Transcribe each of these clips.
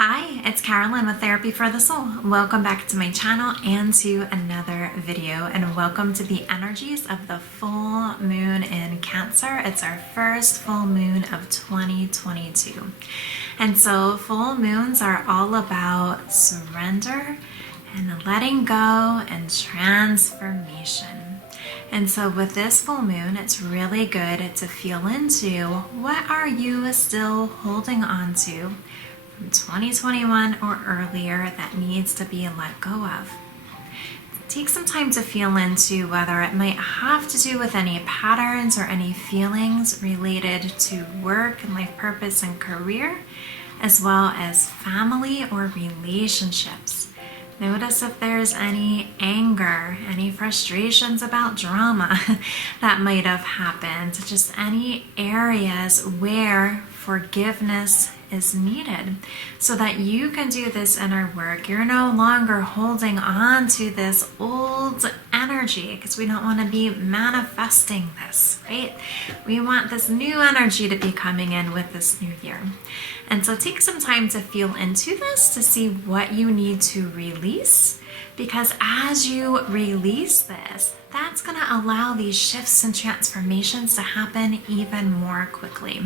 Hi, it's Carolyn with Therapy for the Soul. Welcome back to my channel and to another video, and welcome to the energies of the full moon in Cancer. It's our first full moon of 2022. And so full moons are all about surrender and letting go and transformation. And so with this full moon, it's really good to feel into what are you still holding on to from 2021 or earlier that needs to be let go of. Take some time to feel into whether it might have to do with any patterns or any feelings related to work and life purpose and career, as well as family or relationships. Notice if there's any anger, any frustrations about drama that might have happened, just any areas where forgiveness is needed so that you can do this inner work. You're no longer holding on to this old energy because we don't want to be manifesting this, right? We want this new energy to be coming in with this new year. And so take some time to feel into this to see what you need to release, because as you release this, that's going to allow these shifts and transformations to happen even more quickly.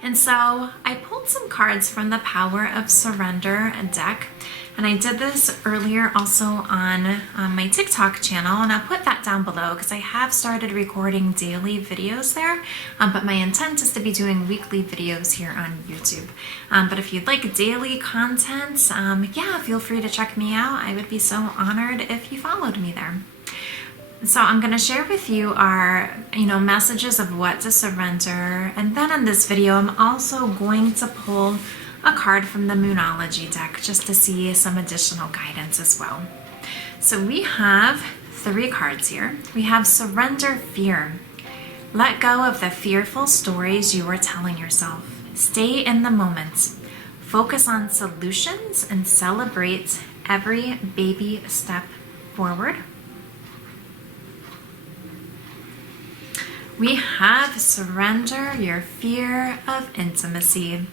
And so I pulled some cards from the Power of Surrender deck, and I did this earlier also on my TikTok channel, and I'll put that down below because I have started recording daily videos there, but my intent is to be doing weekly videos here on YouTube. But if you'd like daily content, yeah, feel free to check me out. I would be so honored if you followed me there. So I'm going to share with you our, messages of what to surrender. And then in this video, I'm also going to pull a card from the Moonology deck just to see some additional guidance as well. So we have 3 cards here. We have Surrender Fear. Let go of the fearful stories you are telling yourself. Stay in the moment. Focus on solutions and celebrate every baby step forward. We have Surrender your fear of intimacy.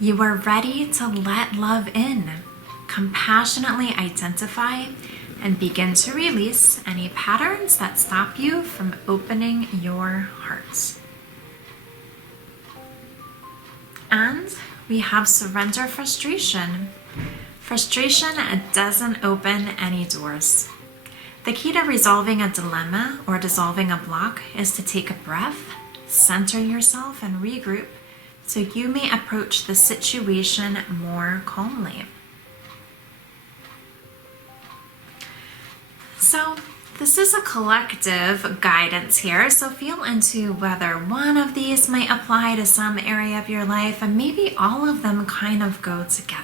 You are ready to let love in. Compassionately identify and begin to release any patterns that stop you from opening your hearts. And we have Surrender frustration. Frustration doesn't open any doors. The key to resolving a dilemma or dissolving a block is to take a breath, center yourself, and regroup so you may approach the situation more calmly. So this is a collective guidance here, so feel into whether one of these might apply to some area of your life, and maybe all of them kind of go together.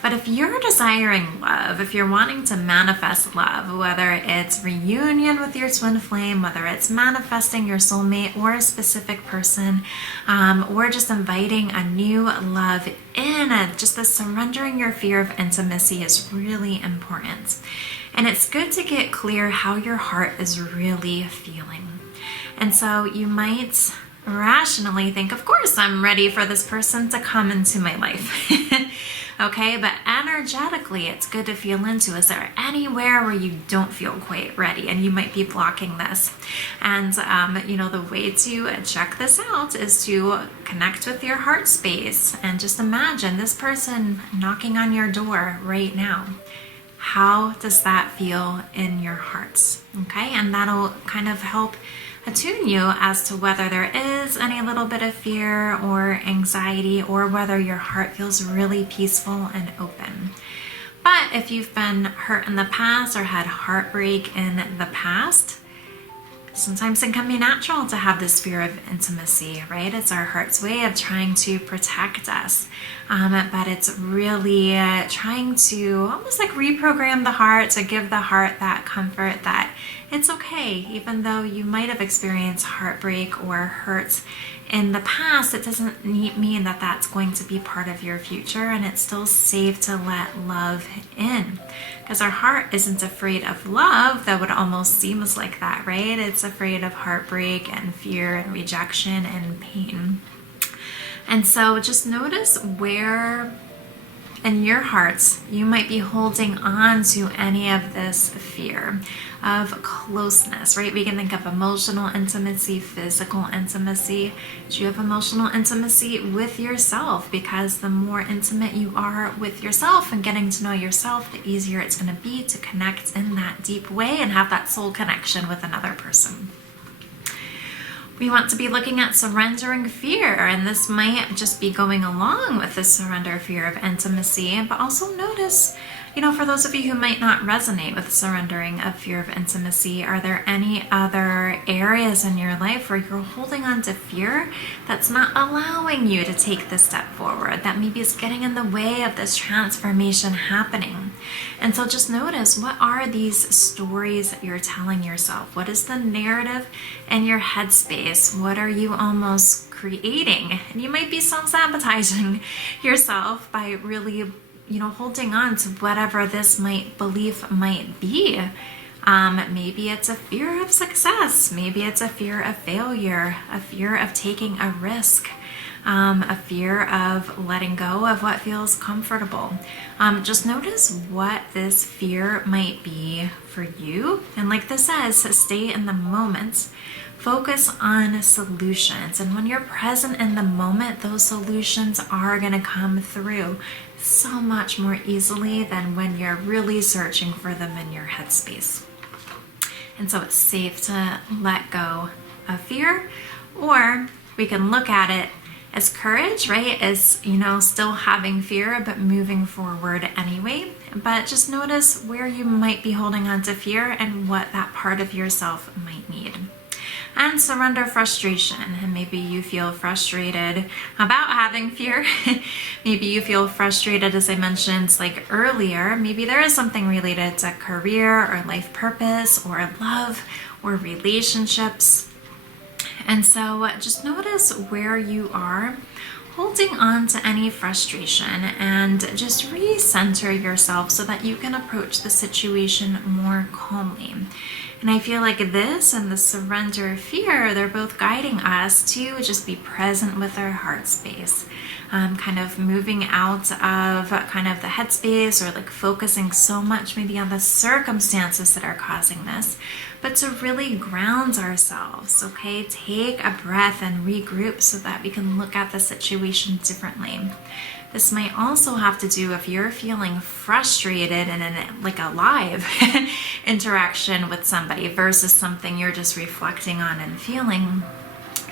But if you're desiring love, if you're wanting to manifest love, whether it's reunion with your twin flame, whether it's manifesting your soulmate or a specific person, or just inviting a new love in, just the surrendering your fear of intimacy is really important. And it's good to get clear how your heart is really feeling. And so you might rationally think, of course, I'm ready for this person to come into my life. Okay, but energetically, it's good to feel into, is there anywhere where you don't feel quite ready and you might be blocking this? And, the way to check this out is to connect with your heart space and just imagine this person knocking on your door right now. How does that feel in your hearts? Okay, and that'll kind of help attune you as to whether there is any little bit of fear or anxiety, or whether your heart feels really peaceful and open. But if you've been hurt in the past or had heartbreak in the past, sometimes it can be natural to have this fear of intimacy, right? It's our heart's way of trying to protect us. But it's really trying to almost like reprogram the heart to give the heart that comfort that it's okay, even though you might have experienced heartbreak or hurt in the past, it doesn't mean that that's going to be part of your future, and it's still safe to let love in. Because our heart isn't afraid of love. That would almost seem like that, right? It's afraid of heartbreak and fear and rejection and pain. And so just notice where in your hearts you might be holding on to any of this fear of closeness, right? We can think of emotional intimacy, physical intimacy. Do you have emotional intimacy with yourself? Because the more intimate you are with yourself and getting to know yourself, the easier it's going to be to connect in that deep way and have that soul connection with another person. We want to be looking at surrendering fear, and this might just be going along with the surrender fear of intimacy, but also notice, for those of you who might not resonate with surrendering of fear of intimacy, are there any other areas in your life where you're holding on to fear that's not allowing you to take this step forward, that maybe is getting in the way of this transformation happening? And so just notice, what are these stories that you're telling yourself? What is the narrative in your headspace? What are you almost creating? And you might be self-sabotaging yourself by really holding on to whatever this belief might be. Maybe it's a fear of success. Maybe it's a fear of failure, a fear of taking a risk, a fear of letting go of what feels comfortable. Just notice what this fear might be for you. And like this says, stay in the moment. Focus on solutions. And when you're present in the moment, those solutions are going to come through so much more easily than when you're really searching for them in your headspace. And so it's safe to let go of fear, or we can look at it as courage, right? As, still having fear, but moving forward anyway. But just notice where you might be holding on to fear and what that part of yourself might need. And surrender frustration. And maybe you feel frustrated about having fear. Maybe you feel frustrated, as I mentioned earlier. Maybe there is something related to career or life purpose or love or relationships. And so just notice where you are holding on to any frustration and just recenter yourself so that you can approach the situation more calmly. And I feel like this and the surrender fear, they're both guiding us to just be present with our heart space. Kind of moving out of kind of the headspace or focusing so much maybe on the circumstances that are causing this, but to really ground ourselves, okay? Take a breath and regroup so that we can look at the situation differently. This might also have to do if you're feeling frustrated in a live interaction with somebody versus something you're just reflecting on and feeling.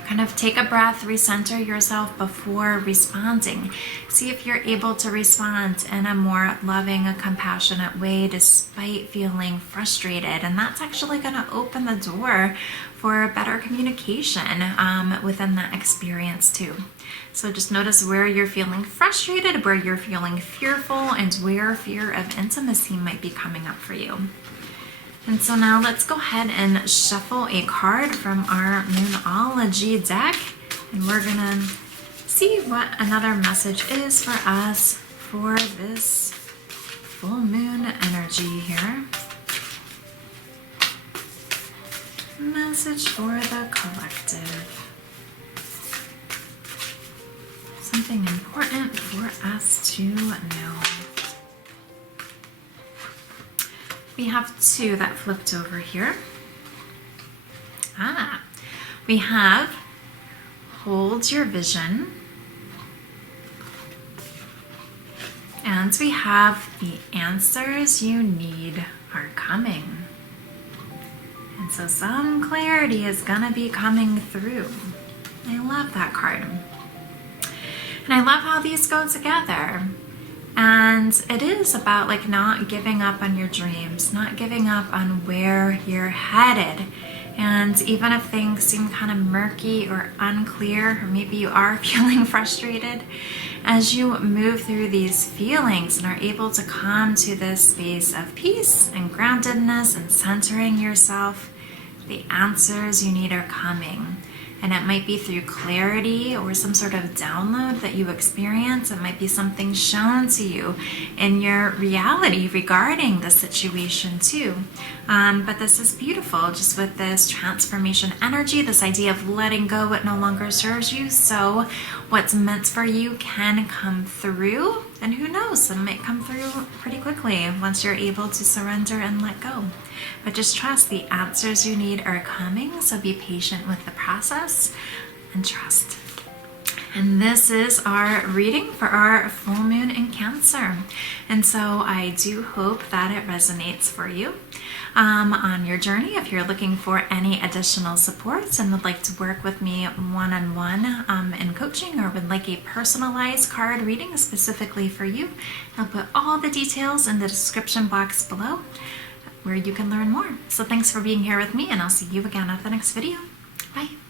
Kind of take a breath, recenter yourself before responding. See if you're able to respond in a more loving, compassionate way despite feeling frustrated. And that's actually going to open the door for better communication within that experience too. So just notice where you're feeling frustrated, where you're feeling fearful, and where fear of intimacy might be coming up for you. And so now let's go ahead and shuffle a card from our Moonology deck. And we're going to see what another message is for us for this full moon energy here. Message for the collective. Something important for us to know. We have two that flipped over here. We have hold your vision. And we have the answers you need are coming. And so some clarity is gonna be coming through. I love that card. And I love how these go together. And it is about not giving up on your dreams, not giving up on where you're headed. And even if things seem kind of murky or unclear, or maybe you are feeling frustrated, as you move through these feelings and are able to come to this space of peace and groundedness and centering yourself, the answers you need are coming. And it might be through clarity or some sort of download that you experience. It might be something shown to you in your reality regarding the situation too. But this is beautiful, just with this transformation energy, this idea of letting go what no longer serves you, so what's meant for you can come through. And who knows, it might come through pretty quickly once you're able to surrender and let go. But just trust the answers you need are coming, so be patient with the process and trust. And this is our reading for our full moon in Cancer. And so I do hope that it resonates for you on your journey. If you're looking for any additional supports and would like to work with me one-on-one in coaching, or would like a personalized card reading specifically for you, I'll put all the details in the description box below where you can learn more. So thanks for being here with me, and I'll see you again at the next video. Bye.